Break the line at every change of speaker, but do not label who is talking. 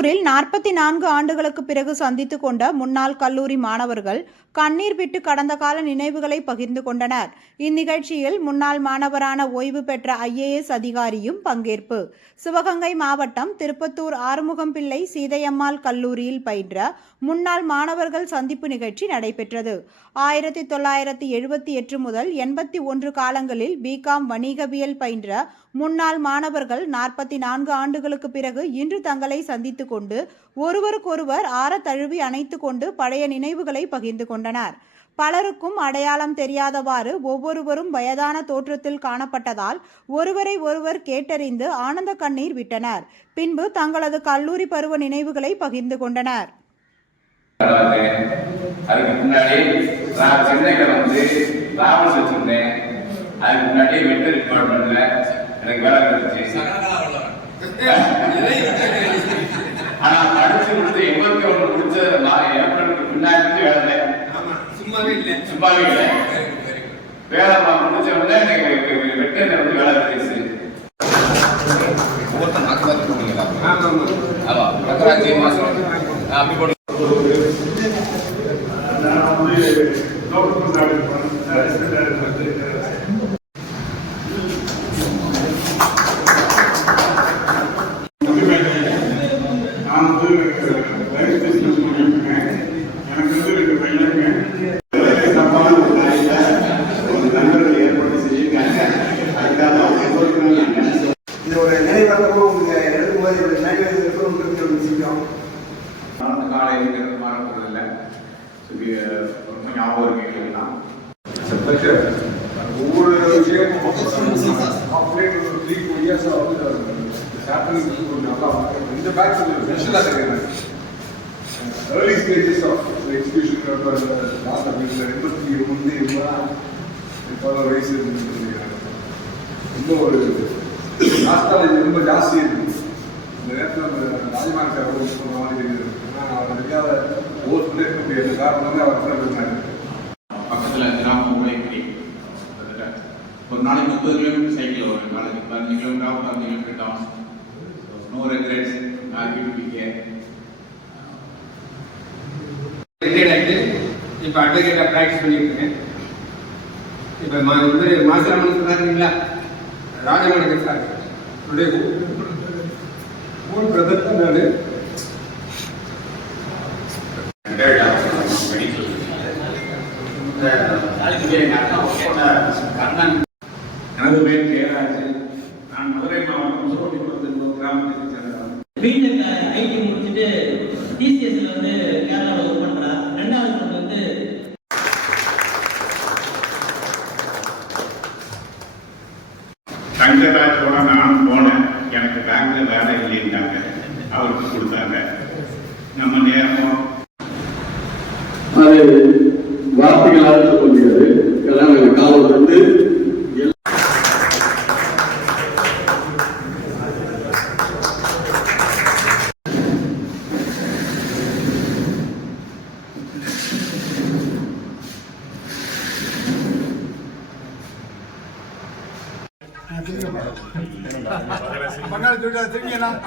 நாற்பத்தி நான்கு ஆண்டுகளுக்கு பிறகு சந்தித்து கொண்ட முன்னாள் கல்லூரி மாணவர்கள் கண்ணீர் விட்டு கடந்த கால நினைவுகளை பகிர்ந்து கொண்டனர். இந்நிகழ்ச்சியில் முன்னாள் மாணவரான ஓய்வு பெற்ற ஐஏஎஸ் அதிகாரியும் பங்கேற்பு. சிவகங்கை மாவட்டம் திருப்பத்தூர் ஆறுமுகம் பிள்ளை சீதையம்மாள் கல்லூரியில் பயின்ற முன்னாள் மாணவர்கள் சந்திப்பு நிகழ்ச்சி நடைபெற்றது. ஆயிரத்தி தொள்ளாயிரத்தி எழுபத்தி எட்டு முதல் எண்பத்தி ஒன்று காலங்களில் பிகாம் வணிகவியல் பயின்ற முன்னாள் மாணவர்கள் நாற்பத்தி நான்கு ஆண்டுகளுக்கு பிறகு இன்று தங்களை சந்தித்து கொண்டு ஒருவருக்கொருவர் ஆற தழுவி அணைத்து கொண்டு பழைய நினைவுகளை பகிர்ந்து கொண்டனர். பலருக்கும் அடையாளம் தெரியாதவாறு ஒவ்வொருவரும் வயதான தோற்றத்தில் காணப்பட்டதால் ஒருவரை ஒருவர் கேட்டறிந்து ஆனந்த கண்ணீர் விட்டனர். பின்பு தங்களது கல்லூரி பருவ நினைவுகளை பகிர்ந்து கொண்டனர்.
அதுக்கு முன்னாடி நான் சென்னையில வந்து டிராவல்ஸ் வச்சிருந்தேன். அதுக்கு முன்னாடி டிபார்ட்மெண்ட்ல எனக்கு வேலை இருந்துச்சு ஆனா படிச்சு முடிச்சு எண்பத்தி ஒண்ணு முடிச்ச நான் ஏப்ரலுக்கு பின்னாடி வேலை இல்லை.
சும்மாவே இல்லை.
சும்மாவே இல்லை. வேலை நான் முடிச்ச உடனே எனக்கு வெட்டர்ல வந்து வேலை மாற்றி மாற்றி போனீங்களா?
ஆமா
பிரகராஜ் மாசம் அப்படி போட்டு
ஒவ்வொரு விஷயமும் ஒரு இயர்ஸ் வந்து ஹேப்பனிங் நல்லா இந்த பேட்ச் ஸ்பெஷலாக இருக்கிறேன் early stages of execution last வீட்டில் எண்பத்தி ஒன்று இப்போ வயசு இருந்துச்சு. ரொம்ப ஒரு நாஸ்டாலஜி ரொம்ப ஜாஸ்தி இருக்கு இந்த நேரத்தில் அந்த ராஜமான் சார் மாதிரி இருக்குது ஏன்னா அவர் தெரியாத ஓர் பண்ணிருக்க முடியாத காரணம் வந்து அவர் கூட இருந்தாங்க
பக்கத்தில் கிராமம் உடைப்படி ஒரு நாளைக்கு முப்பது கிலோமீட்டர் சைக்கிள் வரும் நாளைக்கு பதினஞ்சு கிலோமீட்டர் பதினஞ்சு kilometre down no regrets happy be care
retired ஆகிட்டு இப்போ அட்வொகேட்டாக ப்ராக்டிஸ் பண்ணியிருக்கேன் இப்போ மா வந்து மாசிராமன் சொன்னாருங்களா Rajamanikar sir. Today own brother தான் நான்
எனது பேர் ஜெயராஜ். நான் மதுரை மாவட்டம் சோழி ஒரு கிராமத்தில் சேர்ந்தவன்
பிடெக் ஐடி முடிச்சுட்டு
தங்கராஜோட நானும் போனேன். எனக்கு பேங்க்ல வேலை இல்லைன்னாங்க அவருக்கு கொடுத்தாங்க.
பங்காளி சொல்லிட்டு திரும்பியெல்லாம்